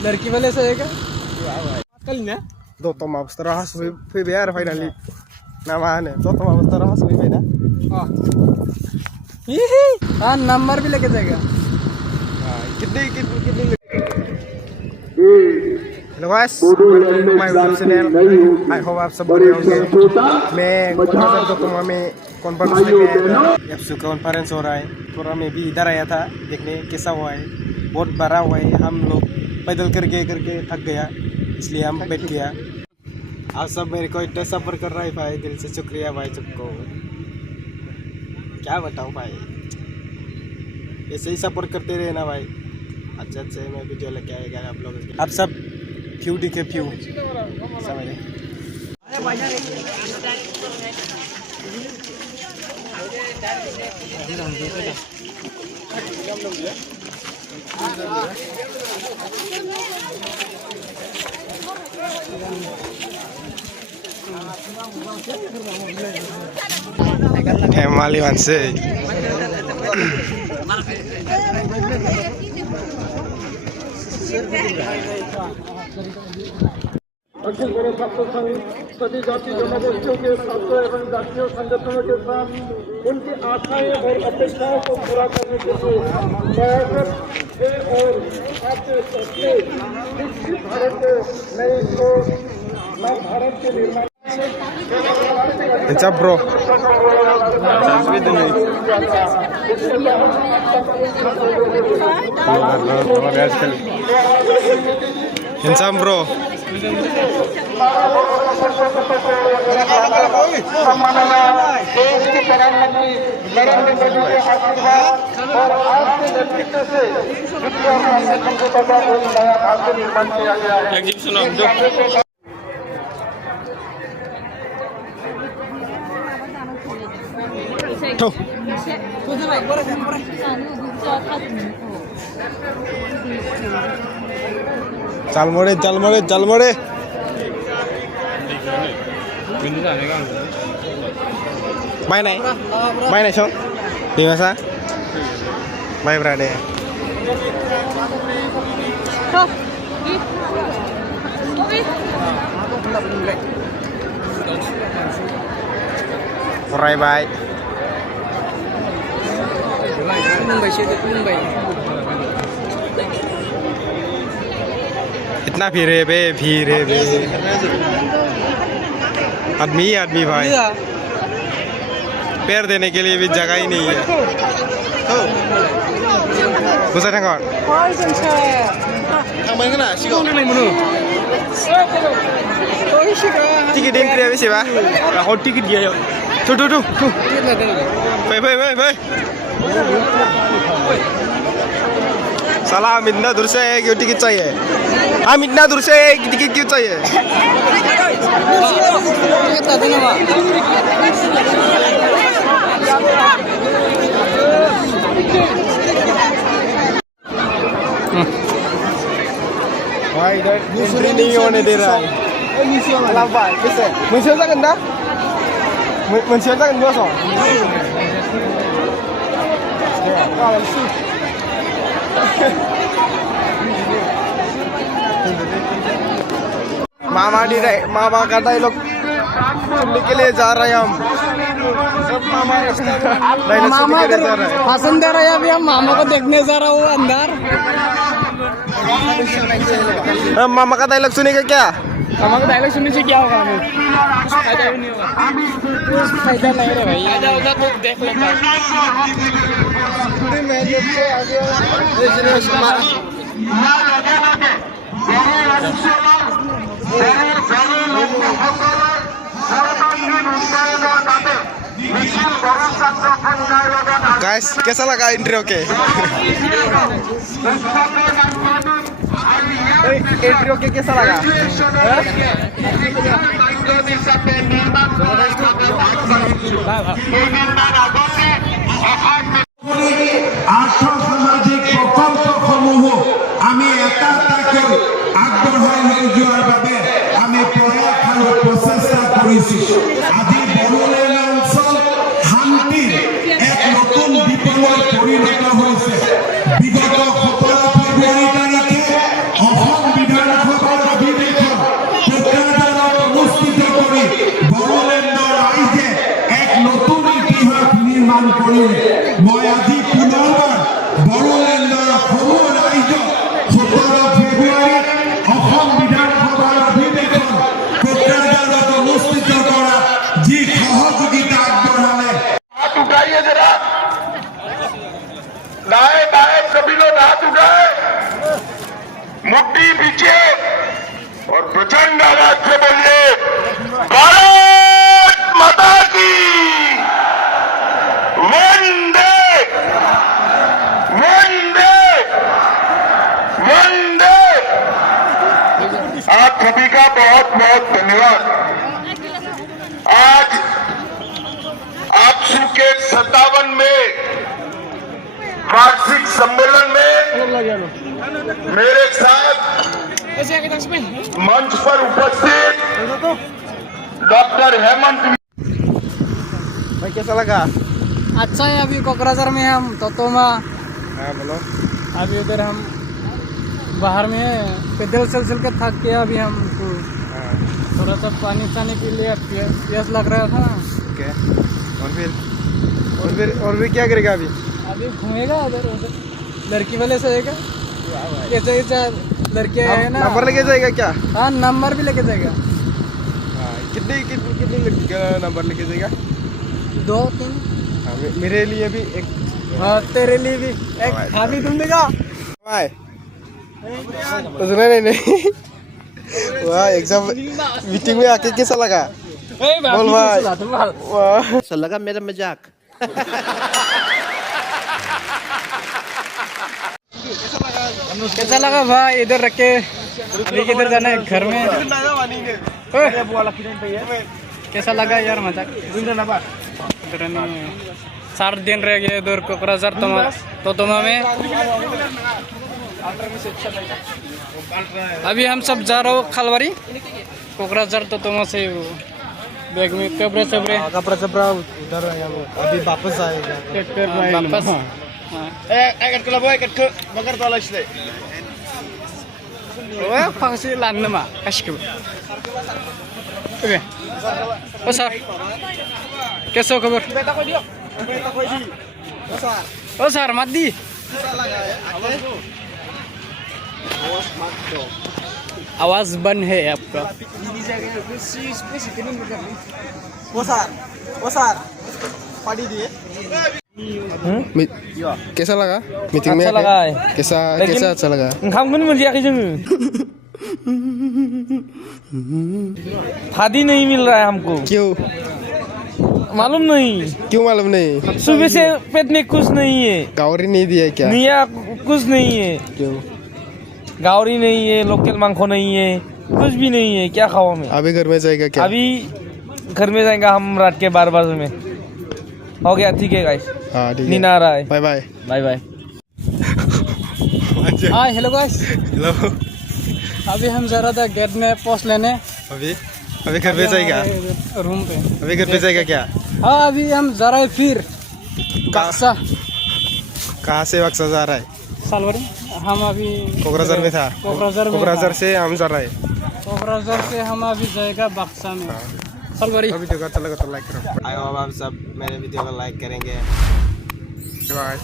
Lagi balik saya kan? Kali ni? Dotto Mabs terahas biar finally. Nama ane Dotto Mabs terahas biar. हाँ हाँ number भी लेके जाएगा कितने hello guys welcome to my YouTube channel I hope आप सब बढ़िया होंगे मैं कोलकाता में कॉन्फ्रेंस लेके आया था एफसी कॉन्फ्रेंस हो रहा है थोड़ा मैं भी इधर आया था देखने कैसा हुआ है बहुत बड़ा हुआ है हम लोग पैदल करके थक गया इसलिए हम बैठ गया आप सब मेरे को इतना सफर कर रहा है भाई दिल से शुक्रिया भाई सबको क्या बताऊं भाई ऐसे ही सपोर्ट करते रहे ना भाई अच्छा मैं वीडियो लेके आएगा आप लोग आप सब फ्यू दिखे फ्यू समझे Family once अखिल गुरु छात्र संघ सभी जाति जनगोष्ठियों के छात्रों एवं जातीय संगठनों के साथ उनकी आशाएं और अपेक्षाओं को पूरा करने के लिए और आपके सपने विकसित भारत को नए सोच नव भारत के निर्माण What's up, bro? Handsome, bro. Tuh. Chal mode. Main naik song. Di masa? Main berada. Alright, bye. इतना भीड़ है बे आदमी भाई पैर देने के लिए भी जगह ही नहीं है गुस्सा ठंगार tiket entry habis ya, Pak? और टिकट दिया है Tuh. Baik. Salah हम इतना दूर से है क्यों टिकट चाहिए हम इतना दूर से है टिकट क्यों चाहिए भाई इधर एंट्री नहीं होने दे रहा है lambat bisa mensiasakan dah mensiasakan dua song मामा का डायलॉग सुनने के लिए जा रहे हैं हम सब मामा डायलॉग सुनने के लिए जा रहे हैं पसंद आ रहा है अभी हम मामा को देखने जा रहा हूँ अंदर मामा का डायलॉग सुनेगा क्या मामा का डायलॉग सुनने से क्या होगा हमें फायदा भी नहीं होगा फायदा नहीं रे भाई आजा उधर तो देख लेता पूरी मेहनत से आगे गाइस कैसा लगा इंटरव्यू के इंटरव्यू के कैसा लगा আৰ্থসামাজিক প্ৰকল্পসমূহ আমি এটা আগবঢ়াই লৈ যোৱাৰ বাবে আমি প্ৰয়াস আৰু প্ৰচেষ্টা কৰিছোঁ আজি বড়োলেণ্ড অঞ্চল শান্তিৰ এক নতুন বিপ্লৱত পৰিণত হৈছে বিগত 17 ফেব্ৰুৱাৰী তাৰিখে অসম বিধানসভাৰ অধিৱেশন কোকৰাঝাৰত অনুষ্ঠিত কৰি বড়োলেণ্ডৰ ৰাইজে এক নতুন ইতিহাস নিৰ্মাণ কৰিলে। মই আজি পুনৰবাৰ বড়োলেণ্ডৰ সমূহ ৰাইজক 17 ফেব্ৰুৱাৰীত অসম বিধানসভাৰ অধিৱেশন কোকৰাঝাৰত অনুষ্ঠিত কৰা যি সহযোগিতা আগবঢ়ালে। हाथ उठाइए जरा, दाएं बाएं सभी लोग हाथ उठाए, मुट्ठी पीछे और प्रचंड आवाज से बोलिए भारत माता की वंदे वंदे वंदे। आप सभी का बहुत बहुत धन्यवाद। आज आपसू के 57 में वार्षिक सम्मेलन में मेरे साथ मंच पर उपस्थित डॉक्टर हेमंत भाई कैसा लगा? अच्छा है। अभी कोकराझार में हम तोतोमा, हाँ बोलो। अभी इधर हम बाहर में हैं, पैदल चल के थक के अभी हमको हाँ थोड़ा सा पानी खाने के लिए प्यास लग रहा था। ओके। और फिर क्या करेगा अभी? अभी घूमेगा इधर उधर, लड़की वाले से आएगा, ऐसे ऐसा लड़के है ना। नंबर लेके जाएगा क्या? हाँ नंबर भी लेके जाएगा। हाँ कितनी लड़की का नंबर लेके जाएगा? 2-3। हाँ, मेरे लिए भी एक। हाँ तेरे लिए भी एक खा भी तुम देगा। भाई नहीं वाह एग्जाम मीटिंग में आके कैसा लगा? बोल भाई। वाह ऐसा लगा मेरा मजाक। कैसा लगा भाई? इधर रख के अभी किधर जाना है? घर में। कैसा लगा यार मजाक? 4 दिन रह गए इधर कोकराझार तोतोमा में। अभी हम सब जा रहे हो खलवारी कोकराझार तोतोमा से। वो बैग में कपड़े कपड़ा उधर अभी वापस आएगा। वापस। फांसी लान मा गासिखौबो। ओ सार कैसे हो खबर? ओ सार मत दी। आवाज बंद है आपका। कैसा लगा मीटिंग में? अच्छा लगा है। कैसा अच्छा लगा? ओंखामखौनो मोनजायाखै जोङो। थादी नहीं मिल रहा है हमको। क्यों मालूम नहीं, मालूम नहीं? सुबह से पेट में कुछ नहीं है। गावरी नहीं दिया क्या? निया कुछ नहीं है। क्यों? गावरी नहीं है, लोकल मांखो नहीं है, कुछ भी नहीं है। क्या खाओ मैं? अभी घर में जाएगा क्या? अभी घर में जाएगा हम रात के 12 बजे में। हो गया ठीक है गाइस। हाँ ठीक है। नींद आ रहा है। Bye bye. Bye bye. हाँ हेलो गाइस, हेलो। अभी हम जा रहा था गेट में पोस्ट लेने। अभी घर पे जाएगा? रूम पे। अभी घर पे जाएगा क्या? हाँ अभी हम जा रहे हैं फिर बक्सा। कहाँ से बक्सा जा रहा है? सालवरी। हम अभी कोकराझार में था। कोकराझार से हम जा रहे हैं। कोकराझार से हम अभी जाएगा बक्सा में। सालवरी। वीडियो को अच्छा लगा तो लाइक करो। आई होप आप सब मेरे वीडियो को लाइक करेंगे। बाय।